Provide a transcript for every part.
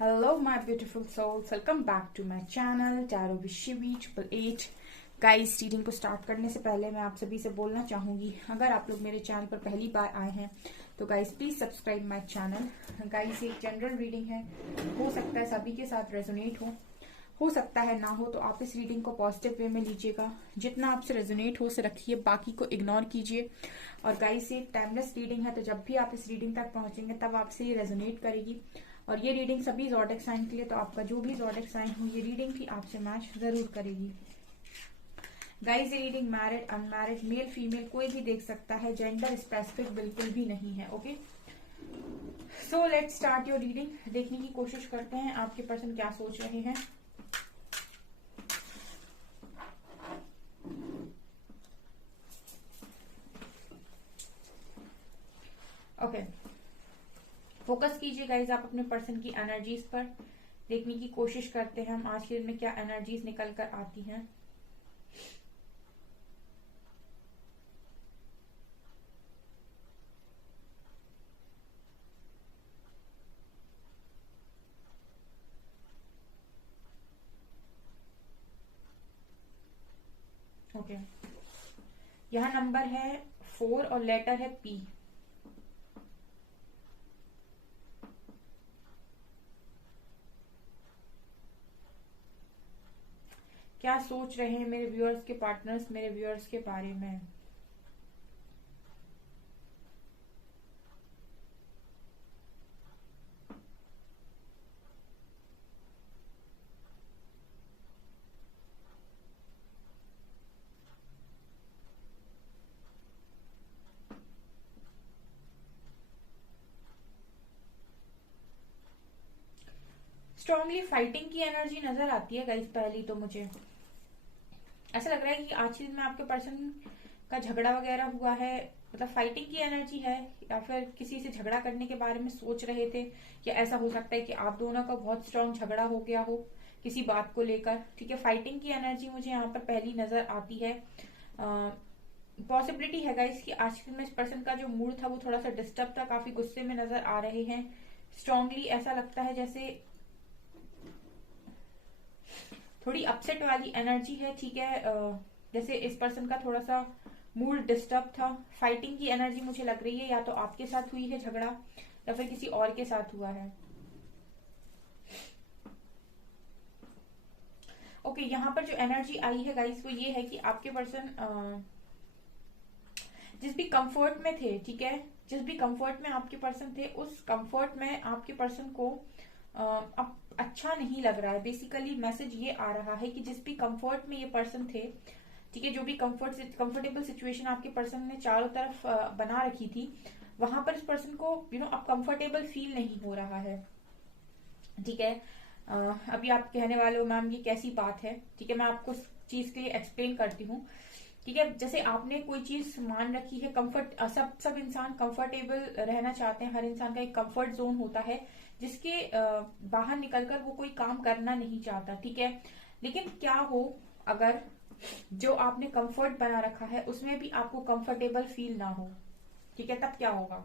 Hello my beautiful souls, welcome back to my channel Tarot with Shivi 888। Guys, reading को start करने से पहले मैं आप सभी से बोलना चाहूंगी, अगर आप लोग मेरे चैनल पर पहली बार आए हैं तो guys please subscribe my channel. Guys, एक जनरल रीडिंग है, हो सकता है सभी के साथ रेजोनेट हो सकता है ना हो, तो आप इस रीडिंग को पॉजिटिव वे में लीजिएगा। जितना आपसे रेजोनेट हो उसे रखिए, बाकी को इग्नोर कीजिए। और गाइस, ये टाइमलेस रीडिंग है, तो जब भी आप इस रीडिंग तक पहुंचेंगे तब आपसे ये रेजोनेट करेगी। और ये रीडिंग सभी ज़ोडिएक साइन के लिए, तो आपका जो भी ज़ोडिएक साइन हो ये रीडिंग भी आपसे मैच जरूर करेगी। गाइस, ये reading married, unmarried, male female कोई भी देख सकता है, जेंडर स्पेसिफिक बिल्कुल भी नहीं है। Okay, so let's start your reading. देखने की कोशिश करते हैं आपके पर्सन क्या सोच रहे हैं। ओके, फोकस कीजिए गाइज आप अपने पर्सन की एनर्जीज पर। देखने की कोशिश करते हैं हम आज के दिन में क्या एनर्जीज निकल कर आती हैं। ओके, यह नंबर है 4 और लेटर है पी। क्या सोच रहे हैं मेरे व्यूअर्स के पार्टनर्स मेरे व्यूअर्स के बारे में। स्ट्रांगली फाइटिंग की एनर्जी नजर आती है गाइस। पहली तो मुझे ऐसा लग रहा है कि आज के दिन में आपके पर्सन का झगड़ा वगैरह हुआ है, मतलब फाइटिंग की एनर्जी है, या फिर किसी से झगड़ा करने के बारे में सोच रहे थे, या ऐसा हो सकता है कि आप दोनों का बहुत स्ट्रांग झगड़ा हो गया हो किसी बात को लेकर। ठीक है, फाइटिंग की एनर्जी मुझे यहाँ पर पहली नजर आती है। पॉसिबिलिटी है गाइस कि आज के दिन में इस पर्सन का जो मूड था वो थोड़ा सा डिस्टर्ब था, काफी गुस्से में नजर आ रहे हैं। स्ट्रांगली ऐसा लगता है जैसे थोड़ी अपसेट वाली एनर्जी है। ठीक है, जैसे इस पर्सन का थोड़ा सा मूड डिस्टर्ब था। फाइटिंग की एनर्जी मुझे लग रही है, या तो आपके साथ हुई है झगड़ा या फिर किसी और के साथ हुआ है। ओके, यहाँ पर जो एनर्जी आई है गाइस वो ये है कि आपके पर्सन जिस भी कंफर्ट में थे, ठीक है, जिस भी कंफर्ट में आपके पर्सन थे उस कंफर्ट में आपके पर्सन को अब अच्छा नहीं लग रहा है। बेसिकली मैसेज ये आ रहा है कि जिस भी कंफर्ट में ये पर्सन थे, ठीक है, जो भी कंफर्टेबल सिचुएशन आपके पर्सन ने चारों तरफ बना रखी थी, वहां पर इस पर्सन को अब कंफर्टेबल फील नहीं हो रहा है। ठीक है, अभी आप कहने वाले हो मैम ये कैसी बात है। ठीक है, मैं आपको इस चीज के लिए एक्सप्लेन करती हूँ। ठीक है, जैसे आपने कोई चीज मान रखी है, कंफर्ट, सब इंसान कंफर्टेबल रहना चाहते हैं। हर इंसान का एक कंफर्ट जोन होता है जिसके बाहर निकलकर वो कोई काम करना नहीं चाहता। ठीक है, लेकिन क्या हो अगर जो आपने कंफर्ट बना रखा है उसमें भी आपको कंफर्टेबल फील ना हो। ठीक है, तब क्या होगा।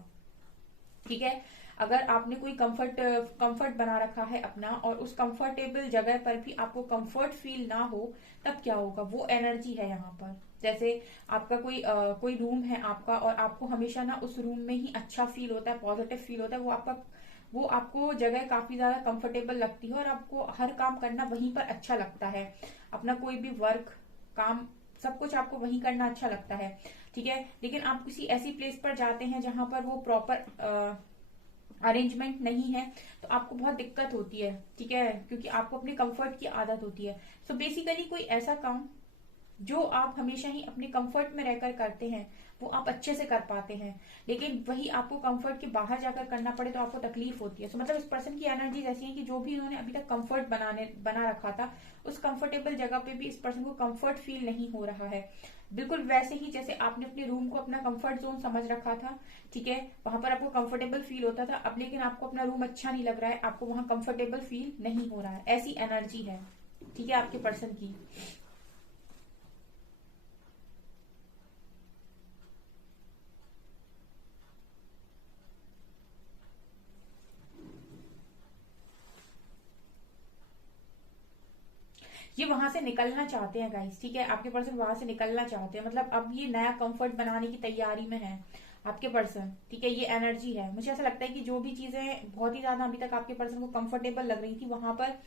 ठीक है, अगर आपने कोई कंफर्ट बना रखा है अपना और उस कंफर्टेबल जगह पर भी आपको कंफर्ट फील ना हो, तब क्या होगा। वो एनर्जी है यहाँ पर। जैसे आपका कोई रूम है आपका, और आपको हमेशा ना उस रूम में ही अच्छा फील होता है, पॉजिटिव फील होता है, वो आपको जगह काफी ज्यादा कंफर्टेबल लगती है और आपको हर काम करना वहीं पर अच्छा लगता है। अपना कोई भी वर्क, काम, सब कुछ आपको वहीं करना अच्छा लगता है। ठीक है, लेकिन आप किसी ऐसी प्लेस पर जाते हैं जहां पर वो प्रॉपर अरेंजमेंट नहीं है, तो आपको बहुत दिक्कत होती है। ठीक है, क्योंकि आपको अपने कंफर्ट की आदत होती है। सो बेसिकली कोई ऐसा काम जो आप हमेशा ही अपने कंफर्ट में रहकर करते हैं वो आप अच्छे से कर पाते हैं, लेकिन वही आपको कंफर्ट के बाहर जाकर करना पड़े तो आपको तकलीफ होती है। सो मतलब इस पर्सन की एनर्जी ऐसी है कि जो भी इन्होंने अभी तक कंफर्ट बना रखा था, उस कंफर्टेबल जगह पे भी इस पर्सन को कंफर्ट फील नहीं हो रहा है। बिल्कुल वैसे ही जैसे आपने अपने रूम को अपना कंफर्ट जोन समझ रखा था। ठीक है, वहां पर आपको कंफर्टेबल फील होता था, अब लेकिन आपको अपना रूम अच्छा नहीं लग रहा है, आपको वहां कंफर्टेबल फील नहीं हो रहा है। ऐसी एनर्जी है, ठीक है, आपके पर्सन की। ये वहां से निकलना चाहते हैं गाइस, ठीक है, आपके पर्सन वहां से निकलना चाहते हैं, मतलब अब ये नया कंफर्ट बनाने की तैयारी में है आपके पर्सन, ठीक है, ये एनर्जी है। मुझे ऐसा लगता है कि जो भी चीजें बहुत ही ज्यादा अभी तक आपके पर्सन को कंफर्टेबल लग रही थी, वहां पर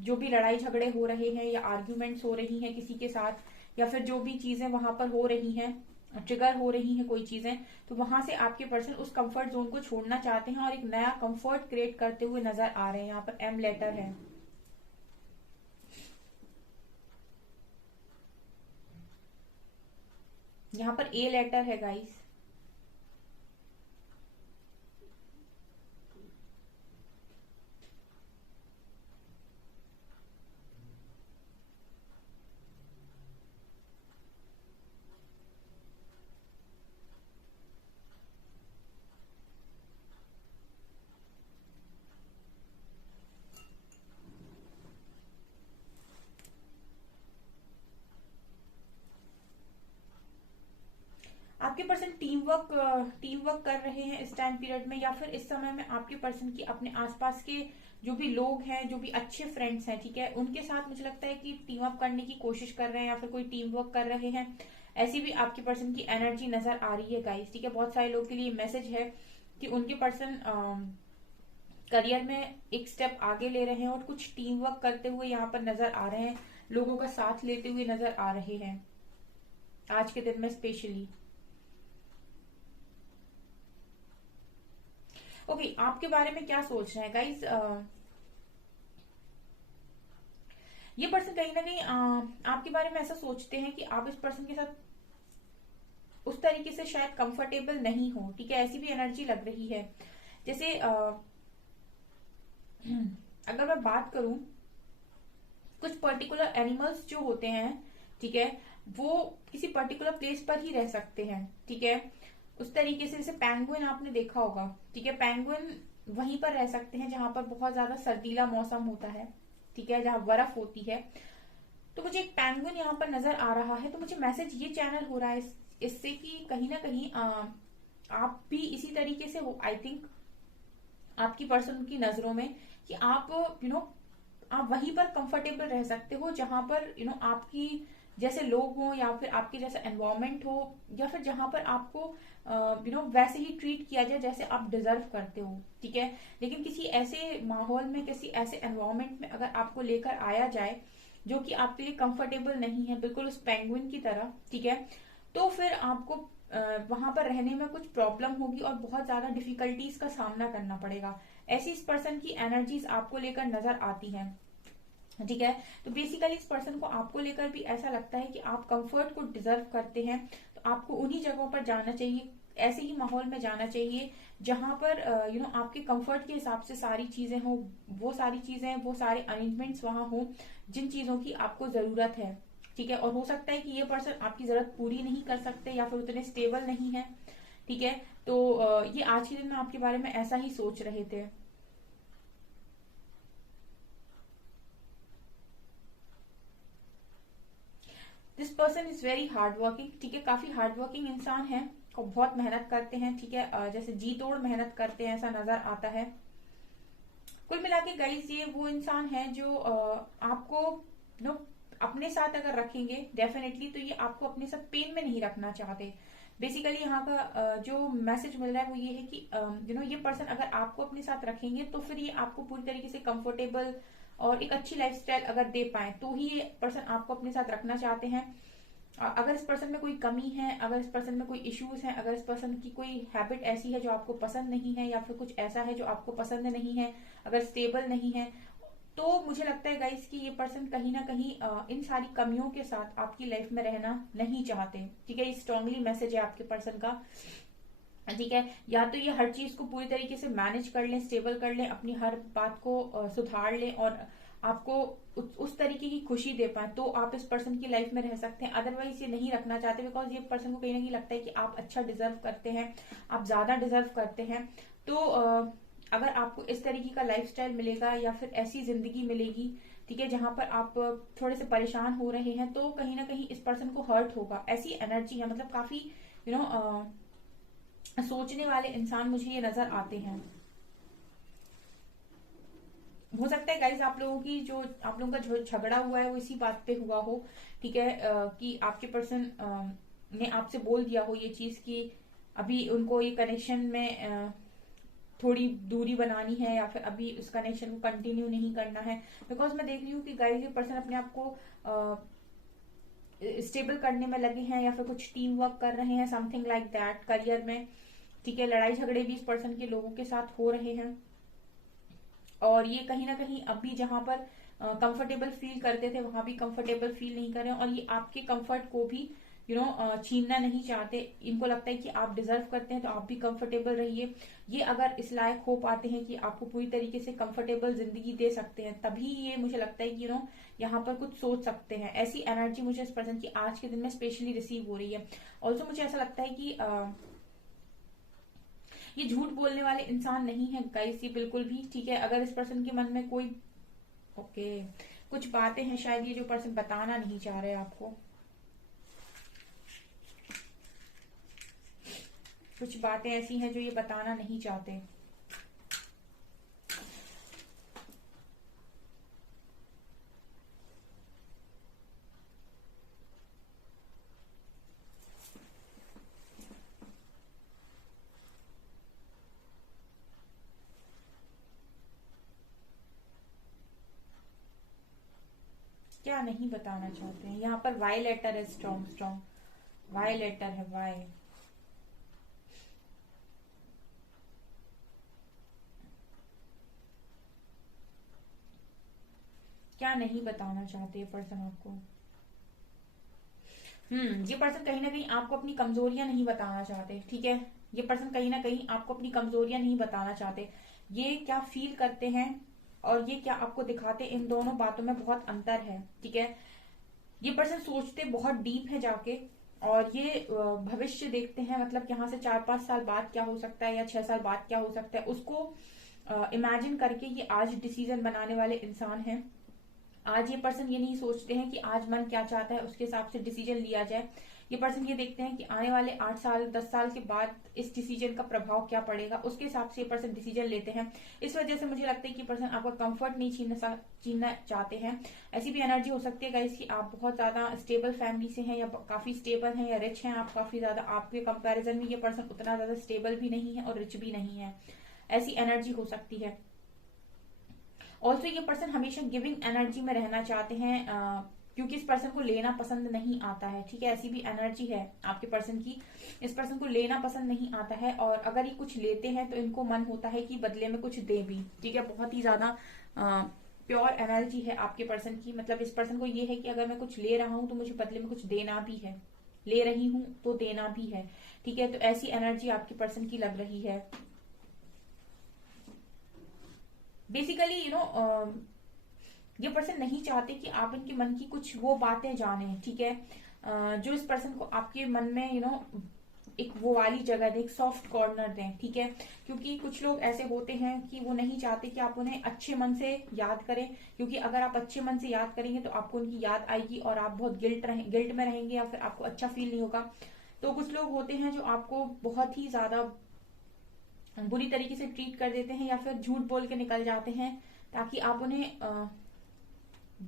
जो भी लड़ाई झगड़े हो रहे हैं या आर्ग्यूमेंट्स हो रही हैं किसी के साथ, या फिर जो भी चीजें वहां पर हो रही हैं, ट्रिगर हो रही हैं कोई चीजें, तो वहां से आपके पर्सन उस कंफर्ट जोन को छोड़ना चाहते हैं और एक नया कंफर्ट क्रिएट करते हुए नजर आ रहे हैं। यहाँ पर एम लेटर है, यहाँ पर ए लेटर है गाइस। आपके पर्सन टीम वर्क कर रहे हैं इस टाइम पीरियड में, या फिर इस समय में आपके पर्सन की अपने आसपास के जो भी लोग हैं, जो भी अच्छे फ्रेंड्स हैं, ठीक है, उनके साथ मुझे लगता है कि टीम अप करने की कोशिश कर रहे हैं या फिर कोई टीम वर्क कर रहे हैं। ऐसी भी आपके पर्सन की एनर्जी नजर आ रही है गाइस, ठीक है। बहुत सारे लोग के लिए मैसेज है कि उनके पर्सन करियर में एक स्टेप आगे ले रहे हैं और कुछ टीम वर्क करते हुए यहाँ पर नजर आ रहे हैं, लोगों का साथ लेते हुए नजर आ रहे हैं आज के दिन में स्पेशली। ओके, आपके बारे में क्या सोच रहे हैं गाइस? ये पर्सन कहीं ना कहीं आपके बारे में ऐसा सोचते हैं कि आप इस पर्सन के साथ उस तरीके से शायद कंफर्टेबल नहीं हो, ठीक है, ऐसी भी एनर्जी लग रही है। जैसे अगर मैं बात करूं, कुछ पर्टिकुलर एनिमल्स जो होते हैं, ठीक है, वो किसी पर्टिकुलर प्लेस पर ही रह सकते हैं, ठीक है, उस तरीके से। जैसे पैंगुइन आपने देखा होगा, ठीक है, पैंगुइन वहीं पर रह सकते हैं जहां पर बहुत ज्यादा सर्दीला मौसम होता है, ठीक है, जहां बर्फ होती है। तो मुझे एक पैंगुइन यहाँ पर नजर आ रहा है, तो मुझे मैसेज ये चैनल हो रहा है इससे कि कहीं ना कहीं आप भी इसी तरीके से हो, आई थिंक आपकी पर्सन की नजरों में, कि आप आप वहीं पर कंफर्टेबल रह सकते हो जहां पर आपकी जैसे लोग हो, या फिर आपके जैसा एनवायरमेंट हो, या फिर जहां पर आपको वैसे ही ट्रीट किया जाए जैसे आप डिजर्व करते हो, ठीक है। लेकिन किसी ऐसे माहौल में, किसी ऐसे एनवायरमेंट में अगर आपको लेकर आया जाए जो कि आपके लिए कंफर्टेबल नहीं है, बिल्कुल उस पेंगुइन की तरह, ठीक है, तो फिर आपको वहां पर रहने में कुछ प्रॉब्लम होगी और बहुत ज्यादा डिफिकल्टीज का सामना करना पड़ेगा। ऐसी इस पर्सन की एनर्जीज आपको लेकर नजर आती हैं, ठीक है। तो बेसिकली इस पर्सन को आपको लेकर भी ऐसा लगता है कि आप कंफर्ट को डिजर्व करते हैं, तो आपको उन्हीं जगहों पर जाना चाहिए, ऐसे ही माहौल में जाना चाहिए जहां पर आपके कंफर्ट के हिसाब से सारी चीजें हो, वो सारी चीजें, वो सारे अरेंजमेंट्स वहां हो जिन चीजों की आपको जरूरत है, ठीक है। और हो सकता है कि ये पर्सन आपकी जरूरत पूरी नहीं कर सकते या फिर उतने स्टेबल नहीं है, ठीक है। तो ये आज के दिन में आपके बारे में ऐसा ही सोच रहे थे। This person is very hard working, ठीक है, काफी हार्ड वर्किंग इंसान है और बहुत मेहनत करते हैं, ठीक है, जैसे जी तोड़ मेहनत करते हैं ऐसा नजर आता है। कुल मिला के गाइस ये वो इंसान है जो आपको नो अपने साथ अगर रखेंगे डेफिनेटली, तो ये आपको अपने साथ पेन में नहीं रखना चाहते। बेसिकली यहाँ का जो मैसेज मिल रहा है वो ये है कि ये पर्सन अगर आपको अपने साथ रखेंगे तो फिर ये आपको पूरी तरीके से कंफर्टेबल और एक अच्छी लाइफस्टाइल अगर दे पाए तो ही ये पर्सन आपको अपने साथ रखना चाहते हैं। अगर इस पर्सन में कोई कमी है, अगर इस पर्सन में कोई इश्यूज है, अगर इस पर्सन की कोई हैबिट ऐसी है जो आपको पसंद नहीं है, या फिर कुछ ऐसा है जो आपको पसंद नहीं है, अगर स्टेबल नहीं है, तो मुझे लगता है गाइस कि ये पर्सन कहीं ना कहीं इन सारी कमियों के साथ आपकी लाइफ में रहना नहीं चाहते, ठीक है। ये स्ट्रांगली मैसेज है आपके पर्सन का, ठीक है। या तो ये हर चीज को पूरी तरीके से मैनेज कर लें, स्टेबल कर लें, अपनी हर बात को सुधार लें और आपको उस तरीके की खुशी दे पाए, तो आप इस पर्सन की लाइफ में रह सकते हैं। अदरवाइज ये नहीं रखना चाहते, बिकॉज ये पर्सन को कहीं ना कहीं लगता है कि आप अच्छा डिजर्व करते हैं, आप ज्यादा डिजर्व करते हैं। तो अगर आपको इस तरीके का लाइफस्टाइल मिलेगा या फिर ऐसी जिंदगी मिलेगी, ठीक है, जहां पर आप थोड़े से परेशान हो रहे हैं, तो कहीं ना कहीं इस पर्सन को हर्ट होगा। ऐसी एनर्जी है, मतलब काफी सोचने वाले इंसान मुझे ये नजर आते हैं। हो सकता है गाइस आप लोगों का जो झगड़ा हुआ है वो इसी बात पे हुआ हो, ठीक है, कि आपके पर्सन ने आपसे बोल दिया हो ये चीज कि अभी उनको ये कनेक्शन में थोड़ी दूरी बनानी है या फिर अभी उस कनेक्शन को कंटिन्यू नहीं करना है। बिकॉज मैं देख रही हूँ कि गाइस ये पर्सन अपने आप को स्टेबल करने में लगे हैं या फिर कुछ टीम वर्क कर रहे हैं, समथिंग लाइक दैट करियर में, ठीक है। लड़ाई झगड़े भी इस पर्सन के लोगों के साथ हो रहे हैं और ये कहीं ना कहीं अभी जहां पर कंफर्टेबल फील करते थे वहां भी कंफर्टेबल फील नहीं कर रहे हैं और ये आपके कंफर्ट को भी छीनना नहीं चाहते। इनको लगता है कि आप डिजर्व करते हैं तो आप भी कंफर्टेबल रहिए। ये अगर इस लायक हो पाते हैं कि आपको पूरी तरीके से कंफर्टेबल जिंदगी दे सकते हैं तभी ये मुझे लगता है कि यहाँ पर कुछ सोच सकते हैं। ऐसी एनर्जी मुझे इस पर्सन की आज के दिन में स्पेशली रिसीव हो रही है। ऑल्सो मुझे ऐसा लगता है कि ये झूठ बोलने वाले इंसान नहीं है गाइस, ये बिल्कुल भी, ठीक है। अगर इस पर्सन के मन में कोई कुछ बातें हैं शायद ये जो पर्सन बताना नहीं चाह रहे आपको, कुछ बातें ऐसी हैं जो ये बताना नहीं चाहते। क्या नहीं बताना चाहते हैं? यहाँ पर वाई लेटर है, स्ट्रॉन्ग स्ट्रॉन्ग वाई लेटर है, वाई। क्या नहीं बताना चाहते ये पर्सन आपको? ये पर्सन कहीं ना कहीं आपको अपनी कमजोरियां नहीं बताना चाहते, ठीक है। ये पर्सन कहीं ना कहीं आपको अपनी कमजोरियां नहीं बताना चाहते। ये क्या फील करते हैं और ये क्या आपको दिखाते, इन दोनों बातों में बहुत अंतर है, ठीक है। ये पर्सन सोचते बहुत डीप है जाके और ये भविष्य देखते हैं, मतलब यहाँ से 4-5 साल बाद क्या हो सकता है या 6 साल बाद क्या हो सकता है उसको इमेजिन करके ये आज डिसीजन बनाने वाले इंसान हैं। आज ये पर्सन ये नहीं सोचते हैं कि आज मन क्या चाहता है उसके हिसाब से डिसीजन लिया जाए। ये पर्सन ये देखते हैं कि आने वाले 8 साल 10 साल के बाद इस डिसीजन का प्रभाव क्या पड़ेगा, उसके हिसाब से ये पर्सन डिसीजन लेते हैं। इस वजह से मुझे लगता है कि पर्सन आपका कंफर्ट नहीं छीनना चाहते हैं। ऐसी भी एनर्जी हो सकती है गाइस कि आप बहुत ज्यादा स्टेबल फैमिली से हैं या काफी स्टेबल हैं या रिच हैं, आप काफी ज्यादा, आपके कंपेरिजन में ये पर्सन उतना ज्यादा स्टेबल भी नहीं है और रिच भी नहीं है। ऐसी एनर्जी हो सकती है। ऑल्सो ये पर्सन हमेशा गिविंग एनर्जी में रहना चाहते हैं क्योंकि इस पर्सन को लेना पसंद नहीं आता है, ठीक है। ऐसी भी एनर्जी है आपके पर्सन की, इस पर्सन को लेना पसंद नहीं आता है और अगर ये कुछ लेते हैं तो इनको मन होता है कि बदले में कुछ दे भी, ठीक है। बहुत ही ज्यादा प्योर एनर्जी है आपके पर्सन की। मतलब इस पर्सन को ये है कि अगर मैं कुछ ले रहा हूं तो मुझे बदले में कुछ देना भी है, ले रही हूं तो देना भी है, ठीक है। तो ऐसी एनर्जी आपके पर्सन की लग रही है। बेसिकली ये पर्सन नहीं चाहते कि आप इनके मन की कुछ वो बातें जाने, ठीक है। जो इस पर्सन को आपके मन में एक वो वाली जगह दें, एक सॉफ्ट कॉर्नर दें, ठीक है। क्योंकि कुछ लोग ऐसे होते हैं कि वो नहीं चाहते कि आप उन्हें अच्छे मन से याद करें, क्योंकि अगर आप अच्छे मन से याद करेंगे तो आपको उनकी याद आएगी और आप बहुत गिल्ट में रहेंगे या फिर आपको अच्छा फील नहीं होगा। तो कुछ लोग होते हैं जो आपको बहुत ही ज्यादा बुरी तरीके से ट्रीट कर देते हैं या फिर झूठ बोल के निकल जाते हैं ताकि आप उन्हें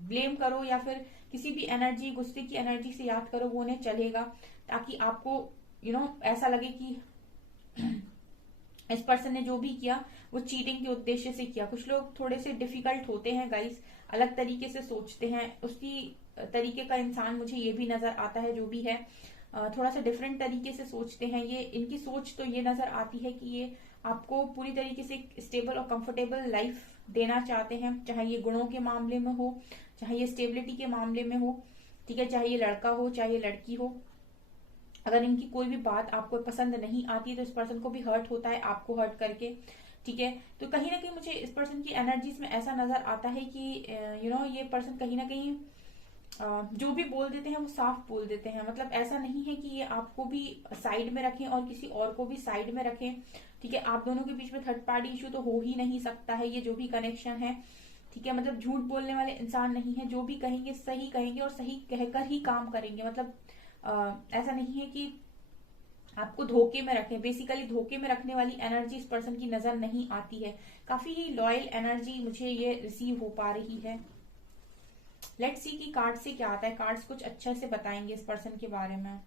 ब्लेम करो या फिर किसी भी एनर्जी, गुस्से की एनर्जी से याद करो, वो उन्हें चलेगा, ताकि आपको ऐसा लगे कि इस पर्सन ने जो भी किया वो चीटिंग के उद्देश्य से किया। कुछ लोग थोड़े से डिफिकल्ट होते हैं गाइस, अलग तरीके से सोचते हैं, उसी तरीके का इंसान मुझे ये भी नजर आता है जो भी है, थोड़ा सा डिफरेंट तरीके से सोचते हैं। ये इनकी सोच तो ये नजर आती है कि ये आपको पूरी तरीके से स्टेबल और कंफर्टेबल लाइफ देना चाहते हैं, चाहे ये गुणों के मामले में हो, चाहे ये स्टेबिलिटी के मामले में हो, ठीक है। चाहे ये लड़का हो चाहे ये लड़की हो, अगर इनकी कोई भी बात आपको पसंद नहीं आती तो इस पर्सन को भी हर्ट होता है आपको हर्ट करके, ठीक है। तो कहीं ना कहीं मुझे इस पर्सन की एनर्जीज में ऐसा नजर आता है कि ये पर्सन कहीं ना कहीं जो भी बोल देते हैं वो साफ बोल देते हैं। मतलब ऐसा नहीं है कि ये आपको भी साइड में रखें और किसी और को भी साइड में रखें, ठीक है। आप दोनों के बीच में थर्ड पार्टी इशू तो हो ही नहीं सकता है, ये जो भी कनेक्शन है, ठीक है। मतलब झूठ बोलने वाले इंसान नहीं है, जो भी कहेंगे सही कहेंगे और सही कहकर ही काम करेंगे। मतलब ऐसा नहीं है कि आपको धोखे में रखें। बेसिकली धोखे में रखने वाली एनर्जी इस पर्सन की नजर नहीं आती है, काफी ही लॉयल एनर्जी मुझे ये रिसीव हो पा रही है। लेट्स सी कि कार्ड से क्या आता है। कार्ड्स कुछ अच्छे से बताएंगे इस पर्सन के बारे में।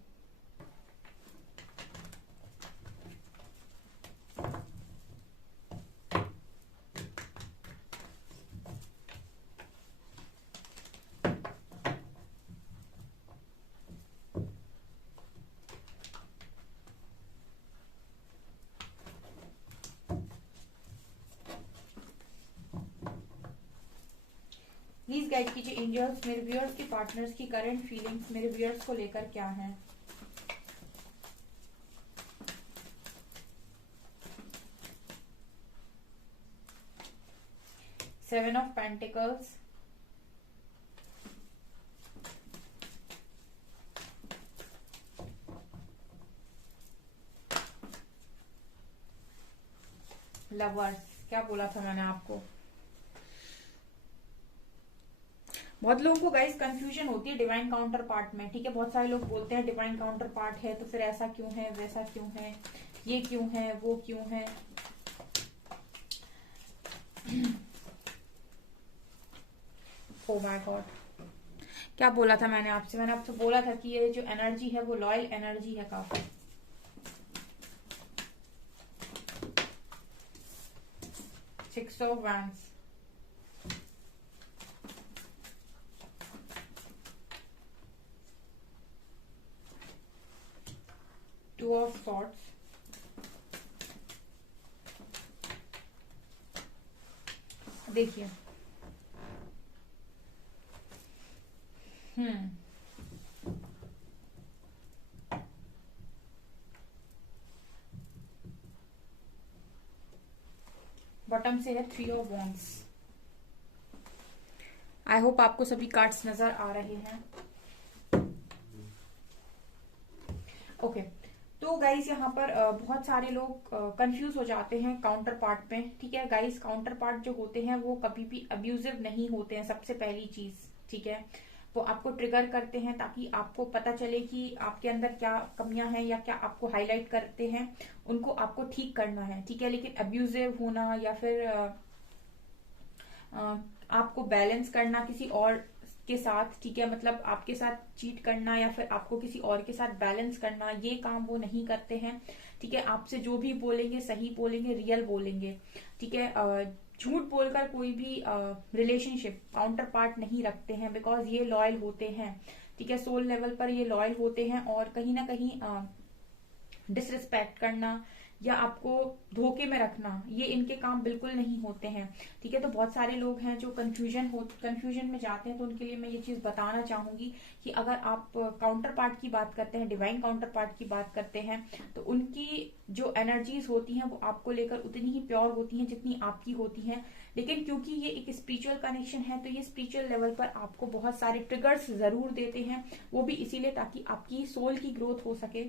प्लीज गाइड कीजिए एंजल्स, मेरे व्यूअर्स के पार्टनर्स की करंट फीलिंग्स मेरे व्यूअर्स को लेकर क्या है। सेवन ऑफ पेंटिकल्स, लवर्स, क्या बोला था मैंने आपको। बहुत लोगों को गाइस कंफ्यूजन होती है डिवाइन काउंटर पार्ट में, ठीक है। बहुत सारे लोग बोलते हैं डिवाइन काउंटर पार्ट है तो फिर ऐसा क्यों है, वैसा क्यों है, ये क्यों है, वो क्यों है। ओ माय गॉड, क्या बोला था मैंने आपसे। मैंने आपसे बोला था कि ये जो एनर्जी है वो लॉयल एनर्जी है काफी। Six of wands, two of swords, देखिए बॉटम से है three of wands. I hope आपको सभी कार्ड्स नजर आ रहे हैं। ओके तो गाइस यहाँ पर बहुत सारे लोग कंफ्यूज हो जाते हैं काउंटर पार्ट में, ठीक है। गाइस काउंटर पार्ट जो होते हैं वो कभी भी अब्यूजिव नहीं होते हैं, सबसे पहली चीज, ठीक है। वो आपको ट्रिगर करते हैं ताकि आपको पता चले कि आपके अंदर क्या कमियां हैं या क्या आपको हाईलाइट करते हैं, उनको आपको ठीक करना है, ठीक है। लेकिन अब्यूजिव होना या फिर आपको बैलेंस करना किसी और के साथ, ठीक है, मतलब आपके साथ चीट करना या फिर आपको किसी और के साथ बैलेंस करना, ये काम वो नहीं करते हैं, ठीक है। आपसे जो भी बोलेंगे सही बोलेंगे, रियल बोलेंगे, ठीक है। झूठ बोलकर कोई भी रिलेशनशिप काउंटर पार्ट नहीं रखते हैं, बिकॉज ये लॉयल होते हैं, ठीक है। सोल लेवल पर ये लॉयल होते हैं और कहीं ना कहीं डिसरिस्पेक्ट करना या आपको धोखे में रखना, ये इनके काम बिल्कुल नहीं होते हैं, ठीक है। तो बहुत सारे लोग हैं जो कंफ्यूजन में जाते हैं, तो उनके लिए मैं ये चीज बताना चाहूंगी कि अगर आप काउंटर पार्ट की बात करते हैं, डिवाइन काउंटर पार्ट की बात करते हैं, तो उनकी जो एनर्जीज होती हैं वो आपको लेकर उतनी ही प्योर होती हैं जितनी आपकी होती हैं। लेकिन क्योंकि ये एक स्पिरिचुअल कनेक्शन है तो ये स्पिरिचुअल लेवल पर आपको बहुत सारे ट्रिगर्स जरूर देते हैं, वो भी इसीलिए ताकि आपकी सोल की ग्रोथ हो सके,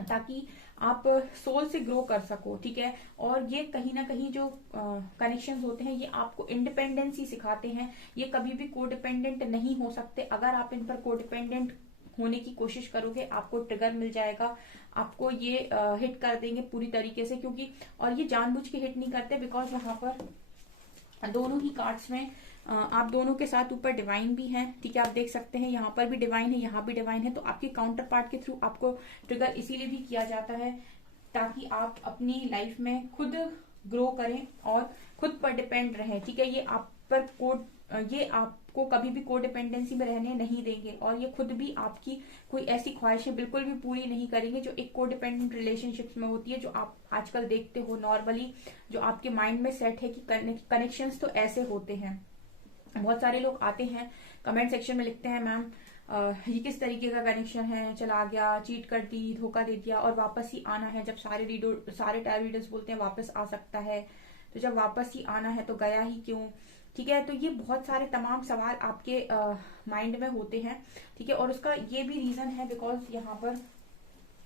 ताकि आप सोल से ग्रो कर सको, ठीक है। और ये कहीं ना कहीं जो कनेक्शंस होते हैं ये आपको इंडिपेंडेंसी सिखाते हैं, ये कभी भी कोडिपेंडेंट नहीं हो सकते। अगर आप इन पर कोडिपेंडेंट होने की कोशिश करोगे आपको ट्रिगर मिल जाएगा, आपको ये हिट कर देंगे पूरी तरीके से, क्योंकि और ये जानबूझ के हिट नहीं करते, बिकॉज यहाँ पर दोनों ही कार्ड्स में आप दोनों के साथ ऊपर डिवाइन भी है, ठीक है। आप देख सकते हैं यहाँ पर भी डिवाइन है, यहाँ भी डिवाइन है, तो आपके काउंटर पार्ट के थ्रू आपको ट्रिगर इसीलिए भी किया जाता है ताकि आप अपनी लाइफ में खुद ग्रो करें और खुद पर डिपेंड रहें, ठीक है। ये आपको कभी भी कोडिपेंडेंसी में रहने नहीं देंगे और ये खुद भी आपकी कोई ऐसी ख्वाहिशें बिल्कुल भी पूरी नहीं करेंगे जो एक कोडिपेंडेंट रिलेशनशिप्स में होती है, जो आप आजकल देखते हो नॉर्मली, जो आपके माइंड में सेट है कि कनेक्शंस तो ऐसे होते हैं। बहुत सारे लोग आते हैं कमेंट सेक्शन में लिखते हैं मैम ये किस तरीके का कनेक्शन है, चला गया, चीट कर दी, धोखा दे दिया और वापस ही आना है। जब सारे टैरो रीडर्स बोलते हैं वापस आ सकता है, तो जब वापस ही आना है तो गया ही क्यों, ठीक है। तो ये बहुत सारे तमाम सवाल आपके माइंड में होते हैं, ठीक है। और उसका ये भी रीजन है बिकॉज यहाँ पर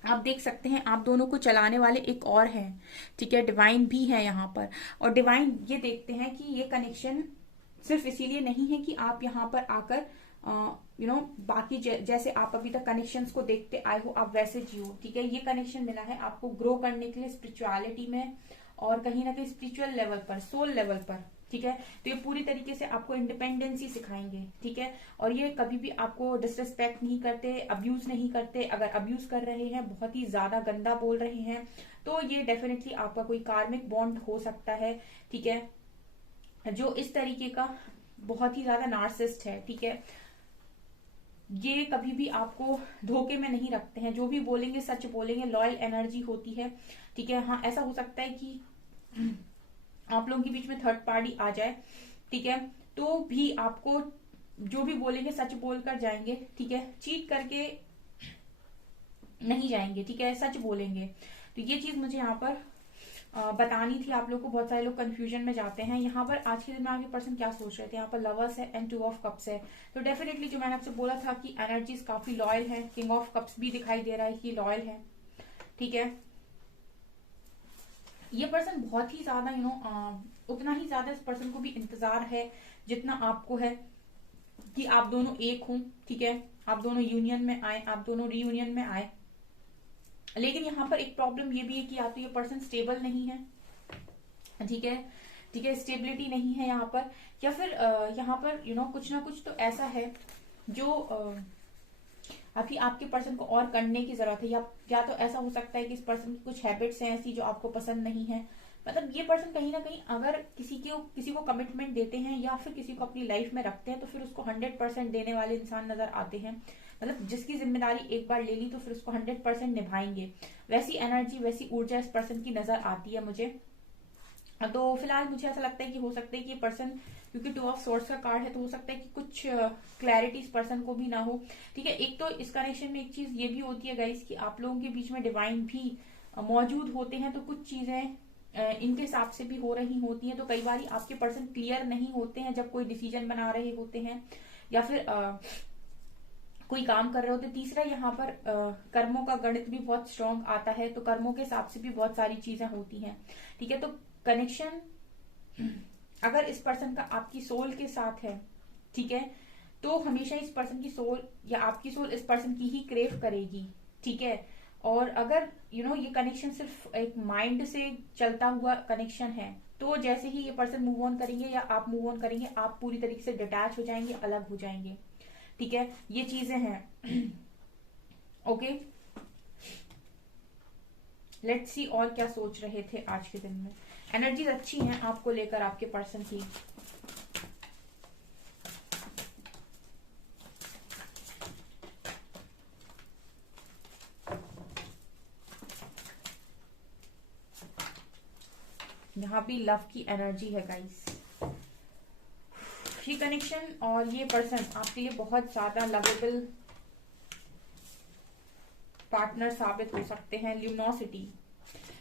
आप देख सकते हैं आप दोनों को चलाने वाले एक और हैं, ठीक है, डिवाइन भी है यहाँ पर। और डिवाइन ये देखते हैं कि ये कनेक्शन सिर्फ इसीलिए नहीं है कि आप यहाँ पर आकर बाकी जैसे आप अभी तक कनेक्शंस को देखते आए हो आप वैसे जियो, ठीक है। ये कनेक्शन मिला है आपको ग्रो करने के लिए स्पिरिचुअलिटी में और कहीं ना कहीं स्पिरिचुअल लेवल पर, सोल लेवल पर, ठीक है। तो ये पूरी तरीके से आपको इंडिपेंडेंसी सिखाएंगे, ठीक है। और ये कभी भी आपको डिसरिस्पेक्ट नहीं करते, अब्यूज नहीं करते। अगर अब्यूज कर रहे हैं, बहुत ही ज्यादा गंदा बोल रहे हैं, तो ये डेफिनेटली आपका कोई कार्मिक बॉन्ड हो सकता है, ठीक है, जो इस तरीके का बहुत ही ज्यादा नार्सिस्ट है, ठीक है। ये कभी भी आपको धोखे में नहीं रखते हैं, जो भी बोलेंगे सच बोलेंगे, लॉयल एनर्जी होती है, ठीक है। हाँ, ऐसा हो सकता है कि आप लोगों के बीच में थर्ड पार्टी आ जाए, ठीक है, तो भी आपको जो भी बोलेंगे सच बोलकर जाएंगे, ठीक है, चीट करके नहीं जाएंगे, ठीक है, सच बोलेंगे। तो ये चीज मुझे यहाँ पर बतानी थी आप लोग को। बहुत सारे लोग कंफ्यूजन में जाते हैं। यहाँ पर आज के दिन में आगे पर्सन क्या सोच रहे थे, यहाँ पर लवर्स है एंड 2 ऑफ कप्स है। तो डेफिनेटली जो मैंने आपसे बोला था कि एनर्जीज काफी लॉयल है, किंग ऑफ कप्स भी दिखाई दे रहा है कि लॉयल है, ठीक है। ये पर्सन बहुत ही ज्यादा उतना ही ज्यादा इस पर्सन को भी इंतजार है जितना आपको है कि आप दोनों एक हों, ठीक है, आप दोनों यूनियन में आए, आप दोनों रीयूनियन में आए। लेकिन यहाँ पर एक प्रॉब्लम ये भी है कि या तो ये पर्सन स्टेबल नहीं है, ठीक है, ठीक है, स्टेबिलिटी नहीं है यहाँ पर, या फिर यहाँ पर कुछ ना कुछ तो ऐसा है जो अभी आपके पर्सन को और करने की जरूरत है, या तो ऐसा हो सकता है कि इस पर्सन की कुछ हैबिट्स हैं ऐसी जो आपको पसंद नहीं है। मतलब ये पर्सन कहीं ना कहीं अगर किसी को कमिटमेंट देते हैं या फिर किसी को अपनी लाइफ में रखते हैं तो फिर उसको 100% देने वाले इंसान नजर आते हैं। मतलब जिसकी जिम्मेदारी एक बार ले ली तो फिर उसको 100% निभाएंगे, वैसी एनर्जी, वैसी ऊर्जा इस पर्सन की नजर आती है मुझे। तो फिलहाल मुझे ऐसा लगता है कि हो सकता है कि ये पर्सन, क्योंकि 2 ऑफ सोर्ड्स का कार्ड है, तो हो सकता है कि कुछ क्लैरिटी इस पर्सन को भी ना हो, ठीक है। एक तो इस कनेक्शन में एक चीज ये भी होती है गाइस कि आप लोगों के बीच में डिवाइन भी मौजूद होते हैं, तो कुछ चीजें इनके हिसाब से भी हो रही होती हैं। तो कई बार आपके पर्सन क्लियर नहीं होते हैं जब कोई डिसीजन बना रहे होते हैं या फिर कोई काम कर रहे होते। तीसरा यहाँ पर कर्मों का गणित भी बहुत स्ट्रांग आता है, तो कर्मों के हिसाब से भी बहुत सारी चीजें होती हैं, ठीक है। तो कनेक्शन अगर इस पर्सन का आपकी सोल के साथ है, ठीक है, तो हमेशा इस पर्सन की सोल या आपकी सोल इस पर्सन की ही क्रेव करेगी, ठीक है। और अगर ये कनेक्शन सिर्फ एक माइंड से चलता हुआ कनेक्शन है, तो जैसे ही ये पर्सन मूव ऑन करेंगे या आप मूव ऑन करेंगे, आप पूरी तरीके से डिटैच हो जाएंगे, अलग हो जाएंगे, ठीक है। ये चीजें हैं। ओके, लेट्स सी और क्या सोच रहे थे आज के दिन में। एनर्जीज अच्छी हैं आपको लेकर, आपके पर्सन की। यहाँ भी लव की एनर्जी है गाइस। ये कनेक्शन और ये पर्सन आपके लिए बहुत ज्यादा लवेबल पार्टनर साबित हो सकते हैं। ल्यूमिनोसिटी,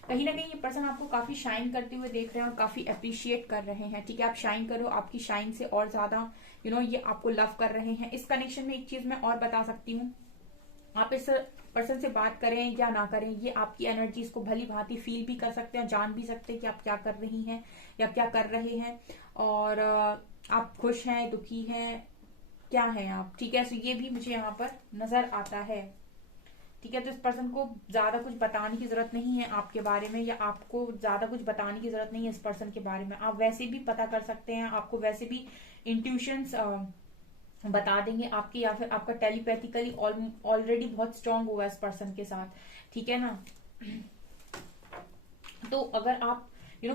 कहीं ना कहीं ये पर्सन आपको काफी शाइन करते हुए देख रहे हैं और काफी अप्रिशिएट कर रहे हैं, ठीक है। आप शाइन करो, आपकी शाइन से और ज्यादा ये आपको लव कर रहे हैं। इस कनेक्शन में एक चीज मैं और बता सकती हूँ, आप इस पर्सन से बात करें या ना करें, ये आपकी एनर्जीज को भली भांति फील भी कर सकते हैं, जान भी सकते हैं कि आप क्या कर रही हैं या क्या कर रहे हैं, और आप खुश हैं, दुखी हैं, क्या है आप, ठीक है। तो ये भी मुझे यहाँ पर नजर आता है, ठीक है। तो इस पर्सन को ज्यादा कुछ बताने की जरूरत नहीं है आपके बारे में, या आपको ज्यादा कुछ बताने की जरूरत नहीं है इस पर्सन के बारे में। आप वैसे भी पता कर सकते हैं, आपको वैसे भी इंट्यूशंस बता देंगे आपके, या फिर आपका टेलीपैथिकली ऑलरेडी बहुत स्ट्रांग होगा इस पर्सन के साथ, ठीक है ना। तो अगर आप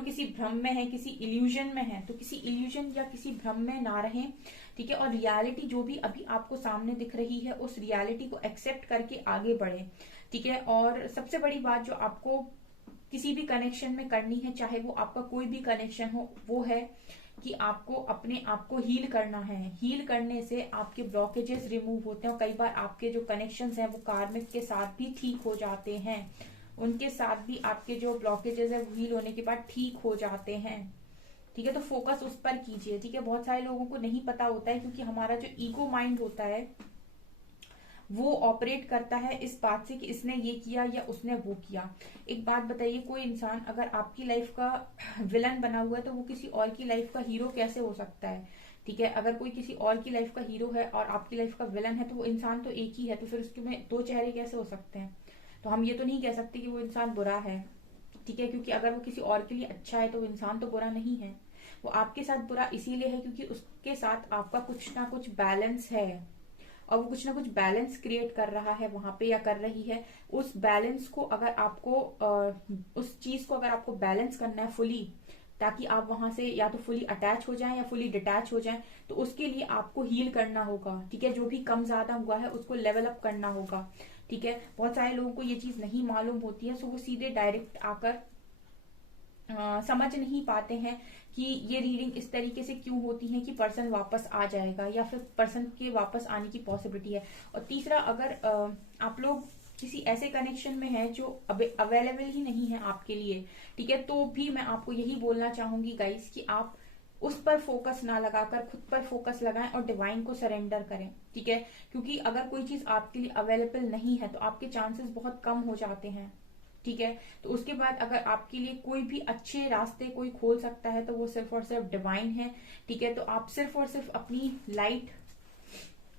किसी भ्रम में है, किसी इल्यूजन में है, तो किसी इल्यूजन या किसी भ्रम में ना रहें, ठीक है। और रियलिटी जो भी अभी आपको सामने दिख रही है, उस रियलिटी को एक्सेप्ट करके आगे बढ़े, ठीक है। और सबसे बड़ी बात जो आपको किसी भी कनेक्शन में करनी है, चाहे वो आपका कोई भी कनेक्शन हो, वो है कि आपको अपने आप को हील करना है। हील करने से आपके ब्लॉकेजेस रिमूव होते हैं, और कई बार आपके जो कनेक्शंस हैं वो कार्मिक के साथ भी ठीक हो जाते हैं, उनके साथ भी आपके जो ब्लॉकेजेस है वो हील होने के बाद ठीक हो जाते हैं, ठीक है। तो फोकस उस पर कीजिए, ठीक है। बहुत सारे लोगों को नहीं पता होता है, क्योंकि हमारा जो ईगो माइंड होता है वो ऑपरेट करता है इस बात से कि इसने ये किया या उसने वो किया। एक बात बताइए, कोई इंसान अगर आपकी लाइफ का विलन बना हुआ है तो वो किसी और की लाइफ का हीरो कैसे हो सकता है, ठीक है। अगर कोई किसी और की लाइफ का हीरो है और आपकी लाइफ का विलन है, तो वो इंसान तो एक ही है, तो फिर उसके में 2 चेहरे कैसे हो सकते हैं। तो हम ये तो नहीं कह सकते कि वो इंसान बुरा है, ठीक है, क्योंकि अगर वो किसी और के लिए अच्छा है तो वो इंसान तो बुरा नहीं है, वो आपके साथ बुरा इसीलिए है क्योंकि उसके साथ आपका कुछ ना कुछ बैलेंस है, और वो कुछ ना कुछ बैलेंस क्रिएट कर रहा है वहां पे या कर रही है। उस बैलेंस को अगर आपको उस चीज को अगर आपको बैलेंस करना है फुली, ताकि आप वहां से या तो फुली अटैच हो जाएं या फुली डिटैच हो जाएं, तो उसके लिए आपको हील करना होगा। ठीक है, जो भी कम ज्यादा हुआ है उसको लेवल अप करना होगा। ठीक है, बहुत सारे लोगों को ये चीज नहीं मालूम होती है, सो वो सीधे डायरेक्ट आकर समझ नहीं पाते हैं कि ये रीडिंग इस तरीके से क्यों होती है कि पर्सन वापस आ जाएगा या फिर पर्सन के वापस आने की पॉसिबिलिटी है। और तीसरा, अगर आप लोग किसी ऐसे कनेक्शन में है जो अवेलेबल ही नहीं है आपके लिए, ठीक है, तो भी मैं आपको यही बोलना चाहूंगी गाइस कि आप उस पर फोकस ना लगाकर खुद पर फोकस लगाएं और डिवाइन को सरेंडर करें। ठीक है, क्योंकि अगर कोई चीज आपके लिए अवेलेबल नहीं है तो आपके चांसेस बहुत कम हो जाते हैं। ठीक है, तो उसके बाद अगर आपके लिए कोई भी अच्छे रास्ते कोई खोल सकता है तो वो सिर्फ और सिर्फ डिवाइन है। ठीक है, तो आप सिर्फ और सिर्फ अपनी लाइट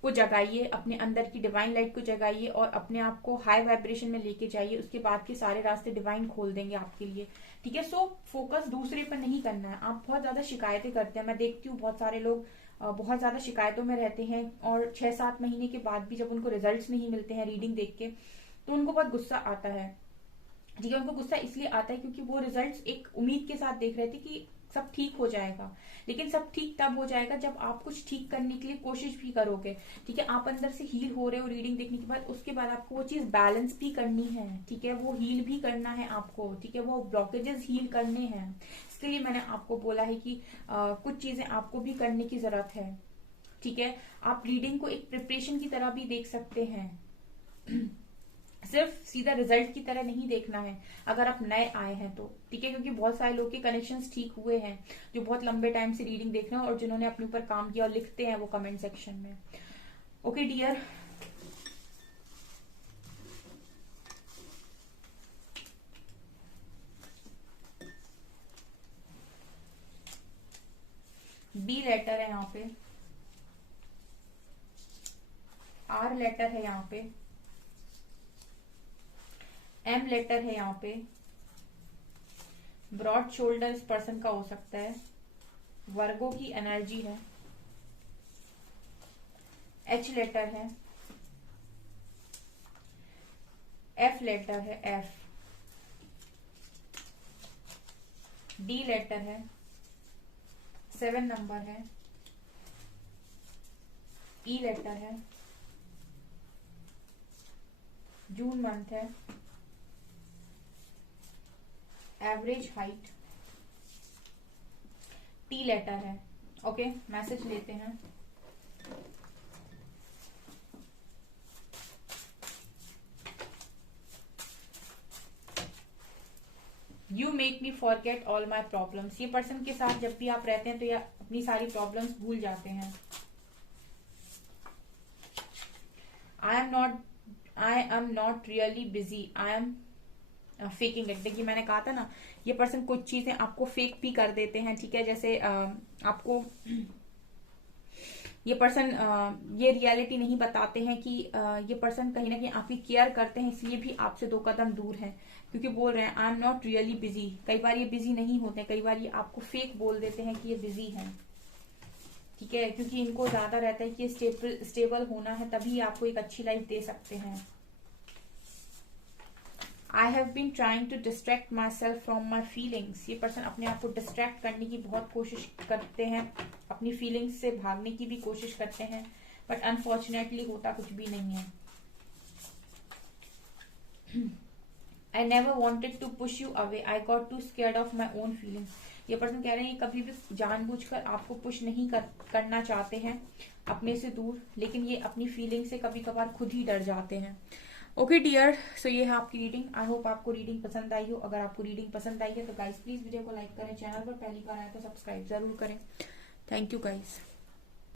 को जगाइए, अपने अंदर की डिवाइन लाइट को जगाइए और अपने आप को हाई वाइब्रेशन में लेके जाइए। उसके बाद के सारे रास्ते डिवाइन खोल देंगे आपके लिए। ठीक है, सो फोकस दूसरे पर नहीं करना है। आप बहुत ज्यादा शिकायतें करते हैं, मैं देखती हूँ बहुत सारे लोग बहुत ज्यादा शिकायतों में रहते हैं और 6-7 महीने के बाद भी जब उनको रिजल्ट्स नहीं मिलते हैं रीडिंग देख के, तो उनको बहुत गुस्सा आता है। ठीक है, उनको गुस्सा इसलिए आता है क्योंकि वो रिजल्ट्स एक उम्मीद के साथ देख रहे थे कि सब ठीक हो जाएगा, लेकिन सब ठीक तब हो जाएगा जब आप कुछ ठीक करने के लिए कोशिश भी करोगे। ठीक है, आप अंदर से हील हो रहे हो रीडिंग देखने के बाद, उसके बाद आपको वो चीज बैलेंस भी करनी है। ठीक है, वो हील भी करना है आपको। ठीक है, वो ब्लॉकेजेस हील करने हैं। इसके लिए मैंने आपको बोला है कि कुछ चीजें आपको भी करने की जरूरत है। ठीक है, आप रीडिंग को एक प्रिपरेशन की तरह भी देख सकते हैं, सिर्फ सीधा रिजल्ट की तरह नहीं देखना है अगर आप नए आए हैं तो। ठीक है, क्योंकि बहुत सारे लोग के कनेक्शंस ठीक हुए हैं जो बहुत लंबे टाइम से रीडिंग देख रहे हैं और जिन्होंने अपने ऊपर काम किया और लिखते हैं वो कमेंट सेक्शन में। ओके डियर, बी लेटर है यहाँ पे, आर लेटर है यहाँ पे, एम लेटर है यहाँ पे। ब्रॉड शोल्डर इस पर्सन का हो सकता है, वर्गो की एनर्जी है। एच लेटर है, एफ लेटर है, एफ। डी लेटर है, 7 नंबर है। ई लेटर है, जून मंथ है। एवरेज हाइट, टी लेटर है। ओके, मैसेज लेते हैं। You make me forget all my problems. ये पर्सन के साथ जब भी आप रहते हैं तो ये अपनी सारी प्रॉब्लम्स भूल जाते हैं। I am not really busy, I am faking it. देखिए मैंने कहा था ना, ये पर्सन कुछ चीजें आपको फेक भी कर देते हैं। ठीक है, जैसे आपको ये पर्सन ये रियलिटी नहीं बताते हैं कि ये पर्सन कहीं ना कहीं आपकी केयर करते हैं, इसलिए भी आपसे 2 कदम दूर है, क्योंकि बोल रहे हैं I am not really busy. कई बार ये बिजी नहीं होते, कई बार ये आपको फेक बोल देते हैं कि ये बिजी है। ठीक है, क्योंकि इनको ज्यादा रहता है कि स्टेबल होना है, तभी आपको एक अच्छी लाइफ दे सकते हैं। I have been trying to distract myself from my feelings. ये पर्सन अपने आप को डिस्ट्रैक्ट करने की बहुत कोशिश करते हैं, अपनी फीलिंग्स से भागने की भी कोशिश करते हैं, बट अनफॉर्चुनेटली होता कुछ भी नहीं है। I never wanted to push you away, I got too scared of my own feelings. ये पर्सन कह रहे हैं कभी भी जानबूझकर आपको पुश नहीं करना चाहते हैं अपने से दूर, लेकिन ये अपनी फीलिंग से कभी कभार खुद ही डर जाते हैं। ओके डियर, सो ये है आपकी रीडिंग। आई होप आपको रीडिंग पसंद आई हो। अगर आपको रीडिंग पसंद आई है तो गाइस प्लीज वीडियो को लाइक करें, चैनल पर पहली बार आए तो सब्सक्राइब जरूर करें। Thank you guys.